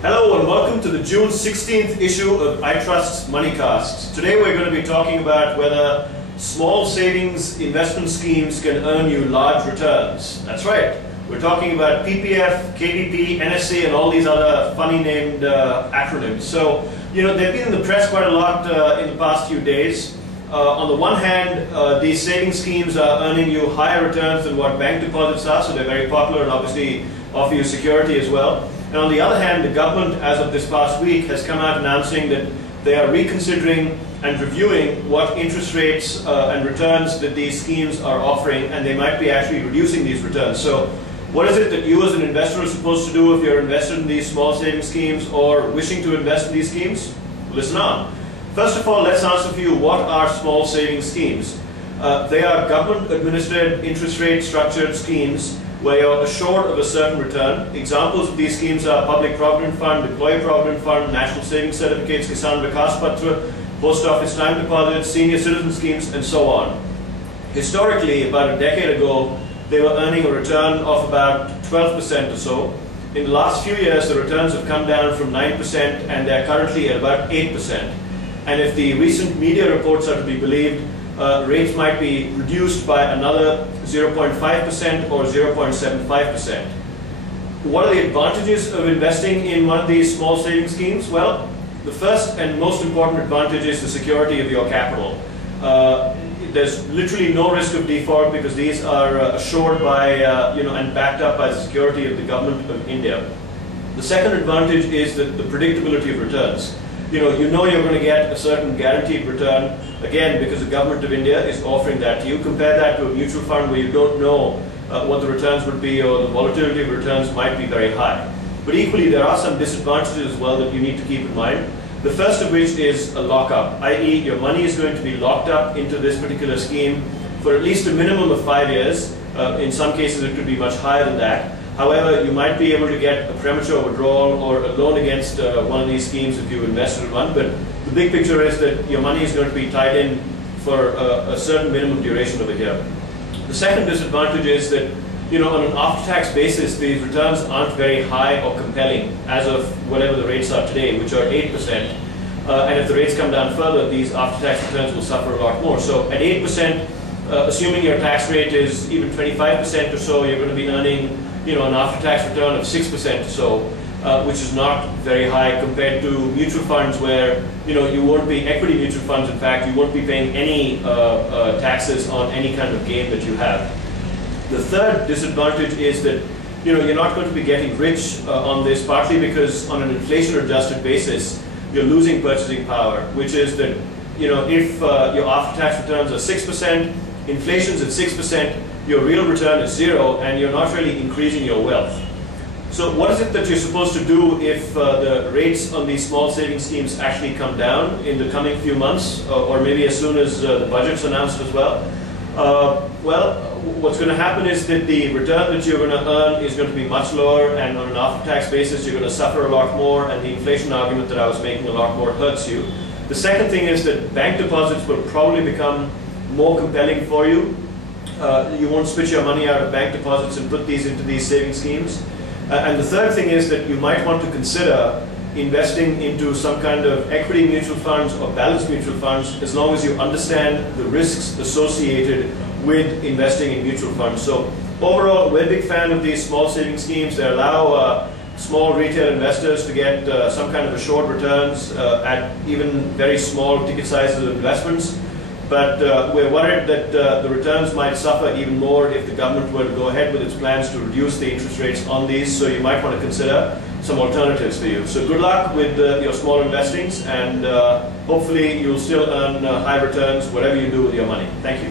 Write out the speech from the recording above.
Hello and welcome to the June 16th issue of iTrust's MoneyCast. Today we're going to be talking about whether small savings investment schemes can earn you large returns. That's right. We're talking about PPF, KDP, NSC and all these other funny named acronyms. So, they've been in the press quite a lot in the past few days. On the one hand, these saving schemes are earning you higher returns than what bank deposits are, so they're very popular and obviously offer you security as well. And on the other hand, the government, as of this past week, has come out announcing that they are reconsidering and reviewing what interest rates and returns that these schemes are offering, and they might be actually reducing these returns. So what is it that you as an investor are supposed to do if you're invested in these small saving schemes or wishing to invest in these schemes? Listen on. First of all, let's answer for you, what are small saving schemes? They are government-administered interest rate structured schemes where you're assured of a certain return. Examples of these schemes are Public Provident Fund, Employee Provident Fund, National Savings Certificates, Kisan Vikas Patra, Post Office Time Deposits, Senior Citizen Schemes, and so on. Historically, about a decade ago, they were earning a return of about 12% or so. In the last few years, the returns have come down from 9% and they're currently at about 8%. And if the recent media reports are to be believed, rates might be reduced by another 0.5% or 0.75%. What are the advantages of investing in one of these small saving schemes? Well, the first and most important advantage is the security of your capital. There's literally no risk of default because these are assured by, and backed up by the security of the government of India. The second advantage is the predictability of returns. You know you're going to get a certain guaranteed return, again, because the government of India is offering that to you. Compare that to a mutual fund where you don't know what the returns would be, or the volatility of returns might be very high. But equally, there are some disadvantages as well that you need to keep in mind. The first of which is a lockup, i.e. your money is going to be locked up into this particular scheme for at least a minimum of 5 years. In some cases, it could be much higher than that. However, you might be able to get a premature withdrawal or a loan against one of these schemes if you invested in one. But the big picture is that your money is going to be tied in for a certain minimum duration over here. The second disadvantage is that, on an after-tax basis, these returns aren't very high or compelling as of whatever the rates are today, which are 8%. And if the rates come down further, these after-tax returns will suffer a lot more. So at 8%, assuming your tax rate is even 25% or so, you're going to be earning an after-tax return of 6% or so, which is not very high compared to mutual funds where, you won't be, equity mutual funds, in fact, you won't be paying any taxes on any kind of gain that you have. The third disadvantage is that, you're not going to be getting rich on this, partly because on an inflation-adjusted basis, you're losing purchasing power, which is that, if your after-tax returns are 6%, inflation's at 6%, your real return is 0, and you're not really increasing your wealth. So what is it that you're supposed to do if the rates on these small saving schemes actually come down in the coming few months, or maybe as soon as the budget's announced as well? Well, what's going to happen is that the return that you're going to earn is going to be much lower, and on an after-tax basis, you're going to suffer a lot more, and the inflation argument that I was making a lot more hurts you. The second thing is that bank deposits will probably become more compelling for you. You won't switch your money out of bank deposits and put these into these saving schemes. And the third thing is that you might want to consider investing into some kind of equity mutual funds or balanced mutual funds, as long as you understand the risks associated with investing in mutual funds. So overall, we're a big fan of these small saving schemes. They allow small retail investors to get some kind of assured returns at even very small ticket sizes of investments. But we're worried that the returns might suffer even more if the government were to go ahead with its plans to reduce the interest rates on these, so you might want to consider some alternatives for you. So good luck with your small investings, and hopefully you'll still earn high returns whatever you do with your money. Thank you.